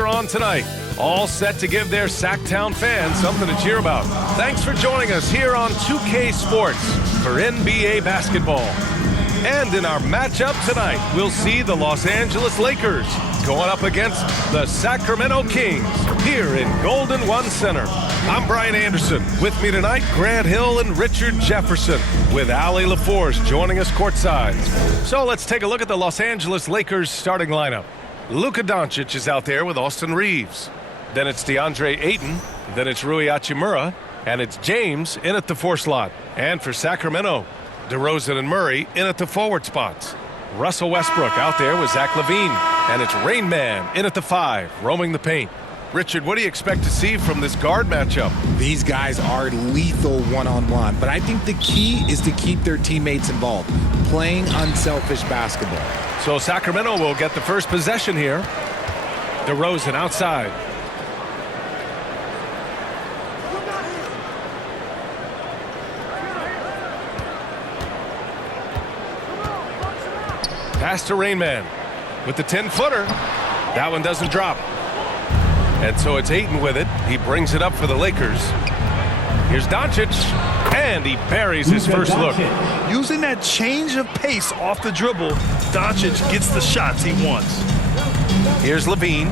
here on tonight, all set to give their Sacktown fans something to cheer about. Thanks for joining us here on 2K Sports for NBA basketball. And in our matchup tonight, we'll see the Los Angeles Lakers going up against the Sacramento Kings here in Golden One Center. I'm Brian Anderson. With me tonight, Grant Hill and Richard Jefferson, with Allie LaForce joining us courtside. So let's take a look at the Los Angeles Lakers starting lineup. Luka Doncic is out there with Austin Reaves. Then it's DeAndre Ayton. Then it's Rui Hachimura. And it's James in at the 4 slot. And for Sacramento, DeRozan and Murray in at the forward spots. Russell Westbrook out there with Zach LaVine. And it's Rain Man in at the 5, roaming the paint. Richard, what do you expect to see from this guard matchup? These guys are lethal one-on-one, but I think the key is to keep their teammates involved, playing unselfish basketball. So Sacramento will get the first possession here. DeRozan outside. Pass to Rain Man with the 10-footer. That one doesn't drop. And so it's Ayton with it. He brings it up for the Lakers. Here's Doncic, and he buries his first look. Using that change of pace off the dribble, Doncic gets the shots he wants. Here's LaVine.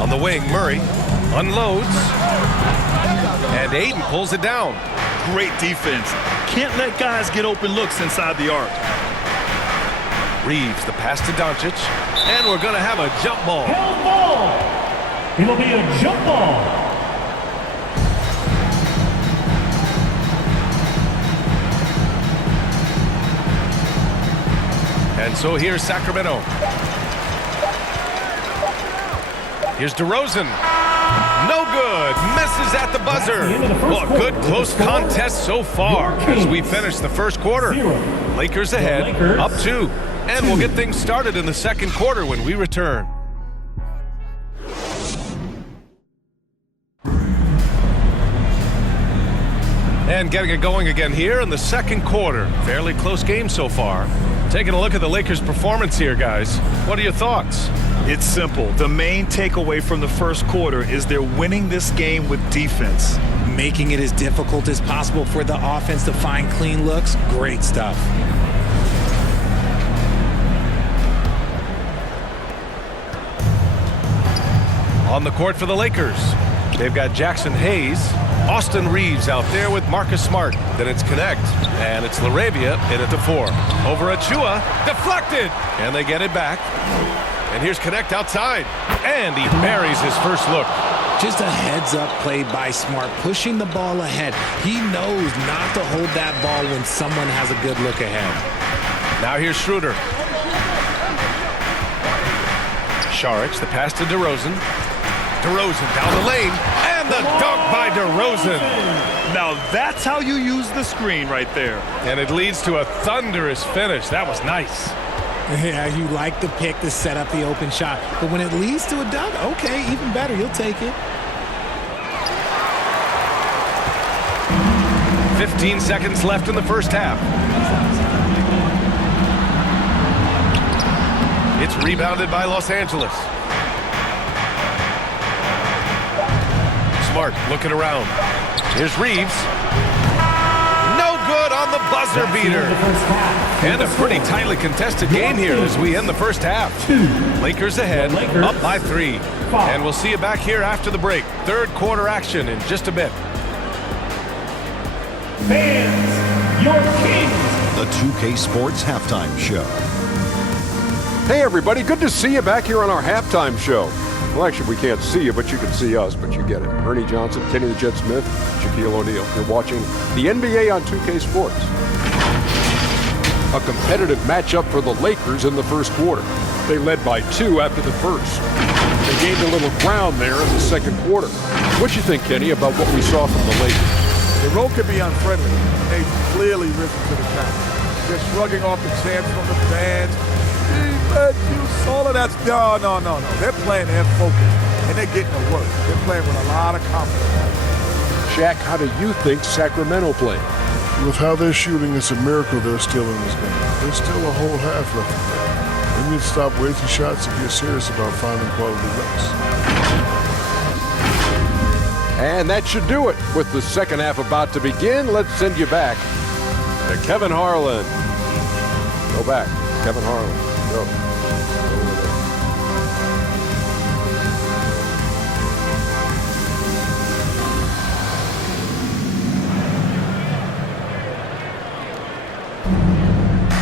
On the wing, Murray unloads, and Ayton pulls it down. Great defense. Can't let guys get open looks inside the arc. Reaves the pass to Doncic, and we're going to have a jump ball. Held ball. It'll be a jump ball. And so here's Sacramento. Here's DeRozan. No good. Misses at the buzzer. Well, a good close contest so far as we finish the first quarter. Lakers ahead, up 2. And we'll get things started in the second quarter when we return. And getting it going again here in the second quarter. Fairly close game so far. Taking a look at the Lakers' performance here, guys. What are your thoughts? It's simple. The main takeaway from the first quarter is they're winning this game with defense. Making it as difficult as possible for the offense to find clean looks. Great stuff. On the court for the Lakers, they've got Jackson Hayes, Austin Reaves out there with Marcus Smart. Then it's Connect, and it's LaRavia in at the 4. Over Achua, deflected, and they get it back. And here's Connect outside, and he buries his first look. Just a heads-up play by Smart, pushing the ball ahead. He knows not to hold that ball when someone has a good look ahead. Now here's Schroeder. Saric, the pass to DeRozan. DeRozan down the lane, and the dunk by DeRozan. Now that's how you use the screen right there. And it leads to a thunderous finish. That was nice. Yeah, you like the pick to set up the open shot. But when it leads to a dunk, okay, even better. You'll take it. 15 seconds left in the first half. It's rebounded by Los Angeles. Smart looking around. Here's Reaves. No good on the buzzer beater. And a pretty tightly contested game here as we end the first half. Lakers ahead, up by 3. And we'll see you back here after the break. Third quarter action in just a bit. Fans, your Kings. The 2K Sports Halftime Show. Hey everybody, good to see you back here on our halftime show. Well, actually, we can't see you, but you can see us, but you get it. Ernie Johnson, Kenny the Jet Smith, Shaquille O'Neal. You're watching the NBA on 2K Sports. A competitive matchup for the Lakers in the first quarter. They led by 2 after the first. They gained a little ground there in the second quarter. What you think, Kenny, about what we saw from the Lakers? The road can be unfriendly. They clearly risen to the challenge. They're shrugging off the chants from the fans. All of that's no. They're playing their focus, and they're getting to work. They're playing with a lot of confidence. Shaq, how do you think Sacramento played? With how they're shooting, it's a miracle they're still in this game. There's still a whole half left to play. They need to stop wasting shots and get serious about finding quality looks. And that should do it. With the second half about to begin, let's send you back to Kevin Harlan. Go back. Kevin Harlan. Go.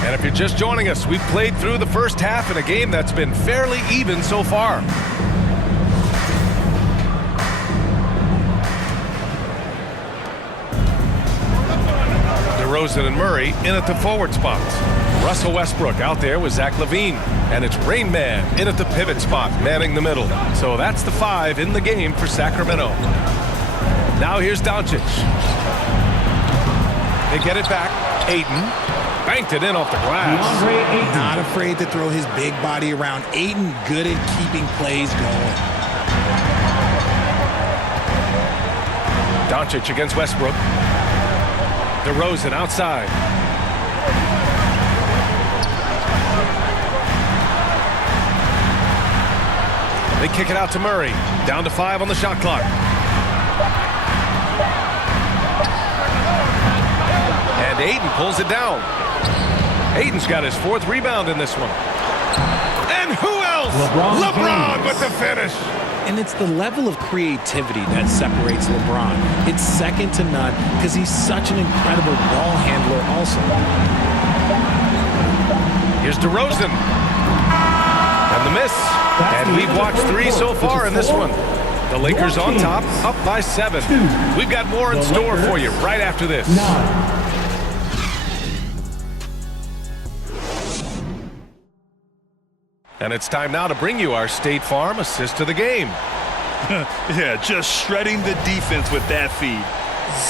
And if you're just joining us, we've played through the first half in a game that's been fairly even so far. DeRozan and Murray in at the forward spots. Russell Westbrook out there with Zach LaVine. And it's Rain Man in at the pivot spot, manning the middle. So that's the 5 in the game for Sacramento. Now here's Doncic. They get it back. Ayton banked it in off the glass. Not afraid to throw his big body around. Ayton good at keeping plays going. Doncic against Westbrook. DeRozan outside. They kick it out to Murray. Down to 5 on the shot clock. And Ayton pulls it down. Ayton's got his 4th rebound in this one. And who else? LeBron with the finish. And it's the level of creativity that separates LeBron. It's second to none because he's such an incredible ball handler also. Here's DeRozan. And the miss. And we've watched 3 so far in this one. The Lakers on top, up by 7. We've got more in store for you right after this. And it's time now to bring you our State Farm assist of the game. Yeah, just shredding the defense with that feed.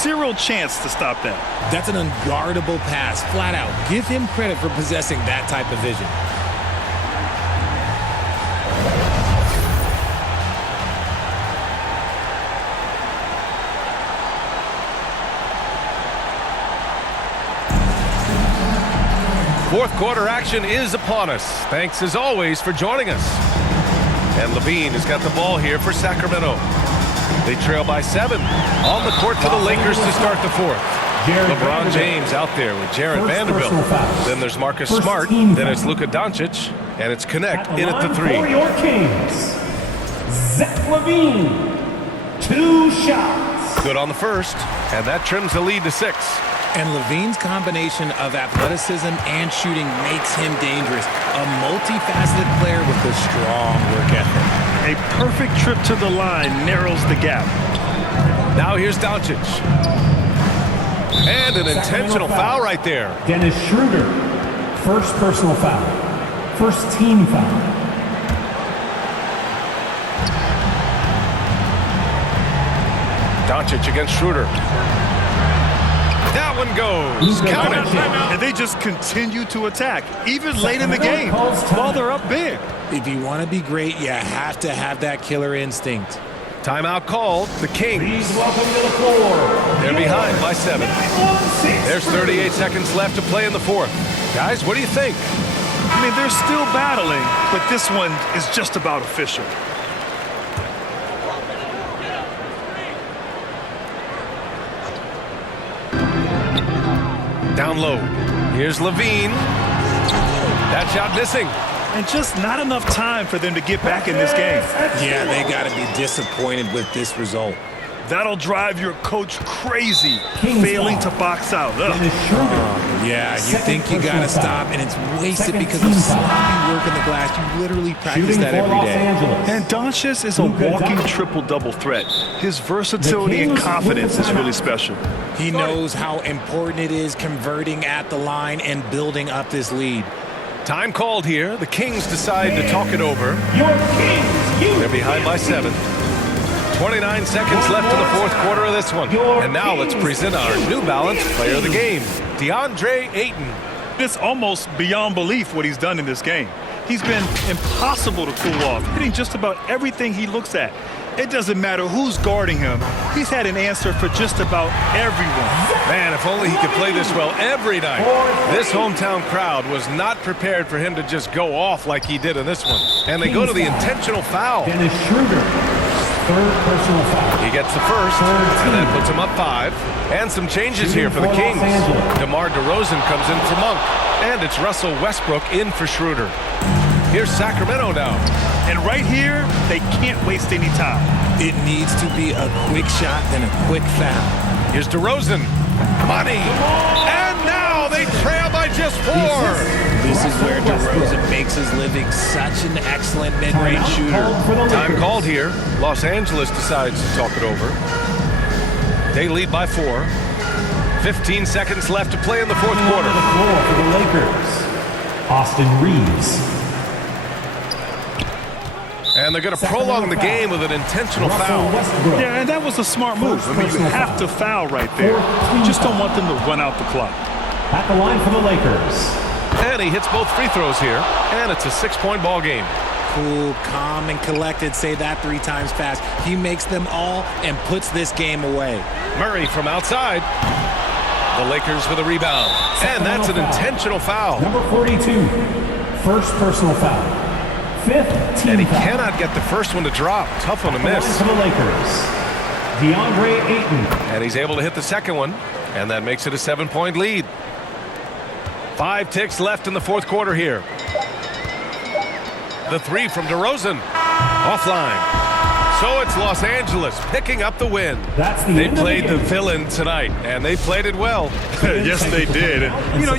0 chance to stop that. That's an unguardable pass, flat out. Give him credit for possessing that type of vision. Fourth quarter action is upon us. Thanks as always for joining us. And LaVine has got the ball here for Sacramento. They trail by 7. On the court for the Lakers to start the 4th. LeBron James out there with Jared Vanderbilt. Then there's Marcus Smart. Then it's Luka Doncic. And it's Connect in at the 3. For your Kings, Zach LaVine. 2 shots. Good on the first. And that trims the lead to 6. And LaVine's combination of athleticism and shooting makes him dangerous. A multifaceted player with a strong work ethic. A perfect trip to the line narrows the gap. Now here's Doncic. And an intentional foul right there. Dennis Schroeder, first personal foul. First team foul. Doncic against Schroeder. That one goes. Count it. And they just continue to attack, even late in the game, while they're up big. If you want to be great, you have to have that killer instinct. Timeout called. The Kings. Please welcome to the floor. They're behind by 7. There's 38 seconds left to play in the 4th. Guys, what do you think? I mean, they're still battling, but this one is just about official. Down low. Here's LaVine. That shot missing. And just not enough time for them to get back in this game. Yeah, they got to be disappointed with this result. That'll drive your coach crazy, failing to box out. Yeah, you think you got to stop, and it's wasted because of sloppy work in the glass. You literally practice that every day. And Doncic is a walking triple-double threat. His versatility and confidence is really special. He knows how important it is converting at the line and building up this lead. Time called here. The Kings decide to talk it over. Your Kings. They're behind by 7. 29 seconds left in the 4th quarter of this one. And now let's present our New Balance Player of the Game, DeAndre Ayton. It's almost beyond belief what he's done in this game. He's been impossible to cool off, hitting just about everything he looks at. It doesn't matter who's guarding him. He's had an answer for just about everyone. Man, if only he could play this well every night. This hometown crowd was not prepared for him to just go off like he did in this one. And they go to the intentional foul. Dennis Schroeder, third personal foul. He gets the first, and that puts him up 5. And some changes here for the Kings. DeMar DeRozan comes in for Monk. And it's Russell Westbrook in for Schroeder. Here's Sacramento now. And right here, they can't waste any time. It needs to be a quick shot and a quick foul. Here's DeRozan. Money. And now they trail by just 4. This is where DeRozan makes his living, such an excellent mid-range shooter. Time called here. Los Angeles decides to talk it over. They lead by 4. 15 seconds left to play in the fourth quarter. The floor for the Lakers, Austin Reaves. And they're going to prolong the game with an intentional foul. Yeah, and that was a smart move. I mean, you have to foul right there. You just don't want them to run out the clock. At the line for the Lakers. And he hits both free throws here. And it's a 6-point ball game. Cool, calm, and collected. Say that 3 times fast. He makes them all and puts this game away. Murray from outside. The Lakers with a rebound. And that's an intentional foul. Number 42, first personal foul. 5th team And he foul. cannot get the first one to drop. Tough one to miss. For the Lakers, DeAndre Ayton. And he's able to hit the second one. And that makes it a 7-point lead. 5 ticks left in the fourth quarter here. The 3 from DeRozan. Offline. So it's Los Angeles picking up the win. That's the They end of the played the game. villain tonight, and they played it well. Yes, they did. And, you know,